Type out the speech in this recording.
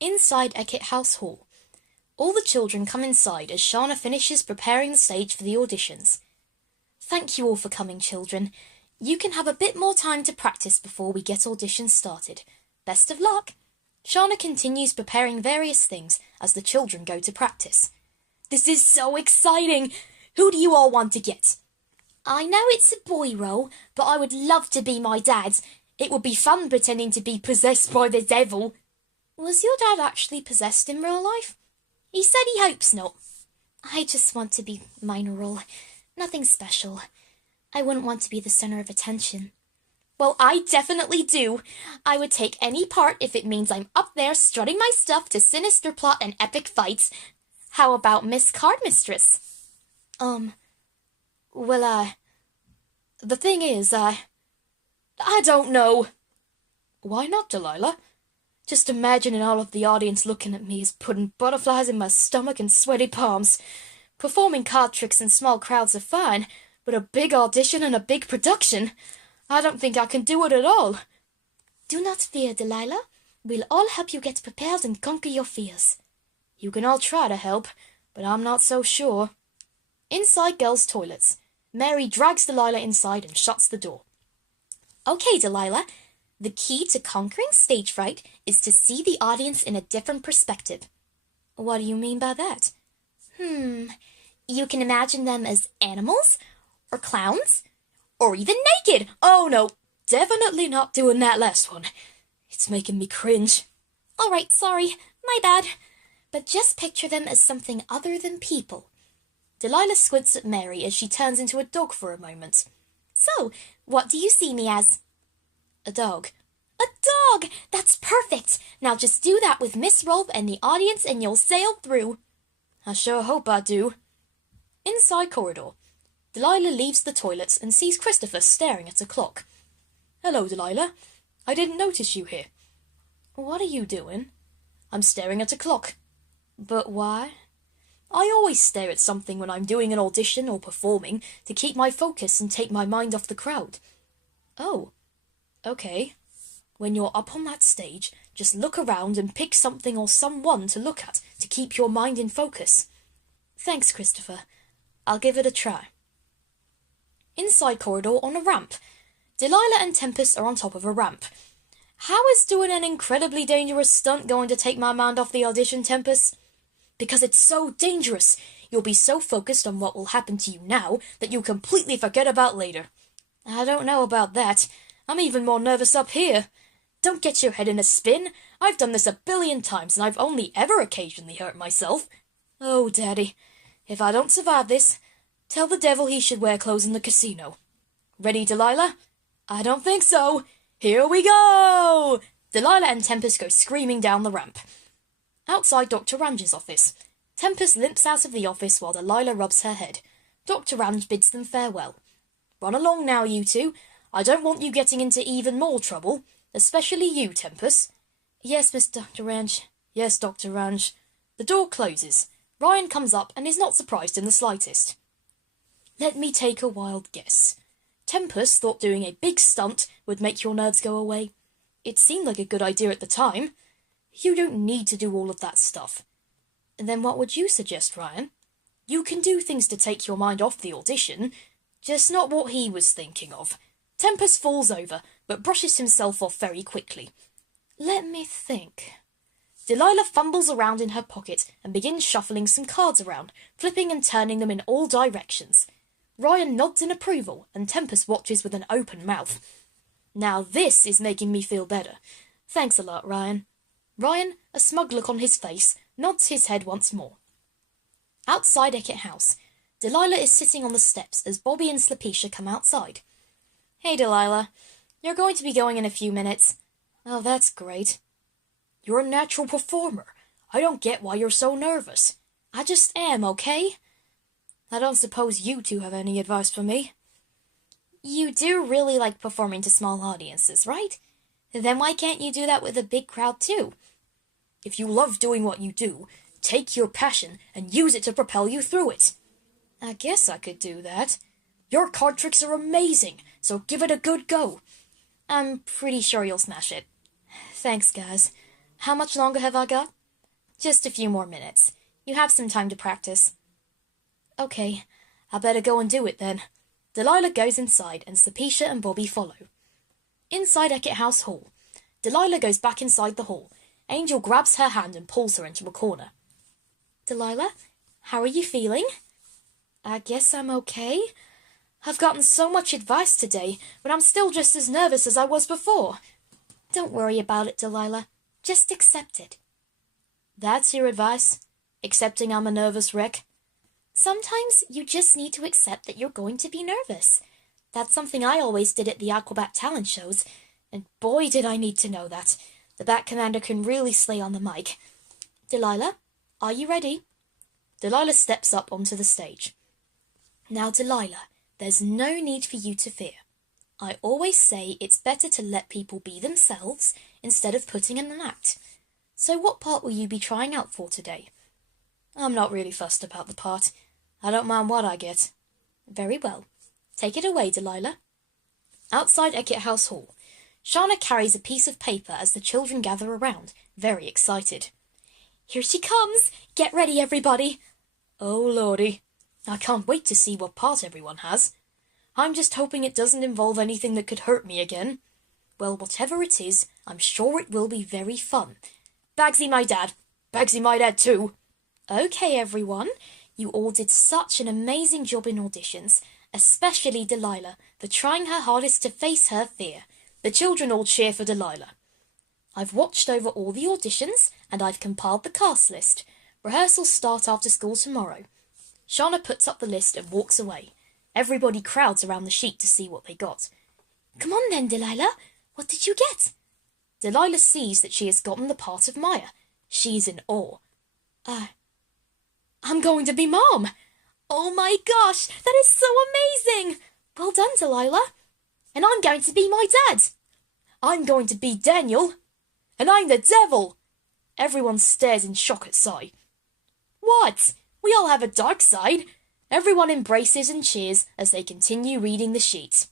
Inside Eckett House Hall. All the children come inside as Shauna finishes preparing the stage for the auditions. Thank you all for coming, children. You can have a bit more time to practice before we get auditions started. Best of luck. Shauna continues preparing various things as the children go to practice. This is so exciting! Who do you all want to get? I know it's a boy role, but I would love to be my dad. It would be fun pretending to be possessed by the devil. Was your dad actually possessed in real life? He said he hopes not. I just want to be minor role. Nothing special. I wouldn't want to be the center of attention. Well, I definitely do. I would take any part if it means I'm up there strutting my stuff to sinister plot and epic fights. How about Miss Cardmistress? The thing is, I don't know. Why not, Delila? Just imagining all of the audience looking at me is putting butterflies in my stomach and sweaty palms. Performing card tricks in small crowds are fine, but a big audition and a big production, I don't think I can do it at all. Do not fear, Delila. We'll all help you get prepared and conquer your fears. You can all try to help, but I'm not so sure. Inside girls' toilets, Mary drags Delila inside and shuts the door. Okay, Delila. The key to conquering stage fright is to see the audience in a different perspective. What do you mean by that? You can imagine them as animals, or clowns, or even naked. Oh no, definitely not doing that last one. It's making me cringe. All right, sorry, my bad. But just picture them as something other than people. Delila squints at Mary as she turns into a dog for a moment. So, what do you see me as? A dog. A dog! That's perfect! Now just do that with Miss Rolfe and the audience and you'll sail through. I sure hope I do. Inside corridor, Delila leaves the toilets and sees Christopher staring at a clock. Hello, Delila. I didn't notice you here. What are you doing? I'm staring at a clock. But why? I always stare at something when I'm doing an audition or performing to keep my focus and take my mind off the crowd. Oh, okay. When you're up on that stage, just look around and pick something or someone to look at to keep your mind in focus. Thanks, Christopher. I'll give it a try. Inside corridor on a ramp. Delila and Tempest are on top of a ramp. How is doing an incredibly dangerous stunt going to take my mind off the audition, Tempest? Because it's so dangerous. You'll be so focused on what will happen to you now that you'll completely forget about later. I don't know about that. I'm even more nervous up here. Don't get your head in a spin. I've done this 1,000,000,000 times and I've only ever occasionally hurt myself. Oh, Daddy, if I don't survive this, tell the devil he should wear clothes in the casino. Ready, Delila? I don't think so. Here we go! Delila and Tempest go screaming down the ramp. Outside Dr. Range's office, Tempest limps out of the office while Delila rubs her head. Dr. Range bids them farewell. Run along now, you two. I don't want you getting into even more trouble, especially you, Tempest. Yes, Miss Dr. Range. Yes, Dr. Range. The door closes. Ryan comes up and is not surprised in the slightest. Let me take a wild guess. Tempest thought doing a big stunt would make your nerves go away. It seemed like a good idea at the time. You don't need to do all of that stuff. Then what would you suggest, Ryan? You can do things to take your mind off the audition, just not what he was thinking of. Tempest falls over, but brushes himself off very quickly. Let me think. Delila fumbles around in her pocket and begins shuffling some cards around, flipping and turning them in all directions. Ryan nods in approval, and Tempest watches with an open mouth. Now this is making me feel better. Thanks a lot, Ryan. Ryan, a smug look on his face, nods his head once more. Outside Eckett House, Delila is sitting on the steps as Bobby and Slapisha come outside. Hey, Delila. You're going to be going in a few minutes. Oh, that's great. You're a natural performer. I don't get why you're so nervous. I just am, okay? I don't suppose you two have any advice for me. You do really like performing to small audiences, right? Then why can't you do that with a big crowd too? If you love doing what you do, take your passion and use it to propel you through it. I guess I could do that. Your card tricks are amazing, so give it a good go. I'm pretty sure you'll smash it. Thanks, guys. How much longer have I got? Just a few more minutes. You have some time to practice. Okay, I better go and do it then. Delila goes inside and Sapisha and Bobby follow. Inside Eckett House Hall, Delila goes back inside the hall. Angel grabs her hand and pulls her into a corner. Delila, how are you feeling? I guess I'm okay. I've gotten so much advice today, but I'm still just as nervous as I was before. Don't worry about it, Delila. Just accept it. That's your advice? Accepting I'm a nervous wreck? Sometimes you just need to accept that you're going to be nervous. That's something I always did at the Aquabat talent shows, and boy did I need to know that. The Bat Commander can really slay on the mic. Delila, are you ready? Delila steps up onto the stage. Now, Delila, there's no need for you to fear. I always say it's better to let people be themselves instead of putting in an act. So what part will you be trying out for today? I'm not really fussed about the part. I don't mind what I get. Very well. Take it away, Delila. Outside Eckett House Hall, Shauna carries a piece of paper as the children gather around, very excited. Here she comes! Get ready, everybody! Oh, lordy. I can't wait to see what part everyone has. I'm just hoping it doesn't involve anything that could hurt me again. Well, whatever it is, I'm sure it will be very fun. Bagsy, my dad. Bagsy, my dad, too. Okay, everyone. You all did such an amazing job in auditions, especially Delila, for trying her hardest to face her fear. The children all cheer for Delila. I've watched over all the auditions, and I've compiled the cast list. Rehearsals start after school tomorrow. Shauna puts up the list and walks away. Everybody crowds around the sheet to see what they got. Come on then, Delila. What did you get? Delila sees that she has gotten the part of Mya. She's in awe. I'm going to be Mom. Oh my gosh, that is so amazing. Well done, Delila. And I'm going to be my dad. I'm going to be Daniel. And I'm the devil. Everyone stares in shock at Sai. What? We all have a dark side. Everyone embraces and cheers as they continue reading the sheet.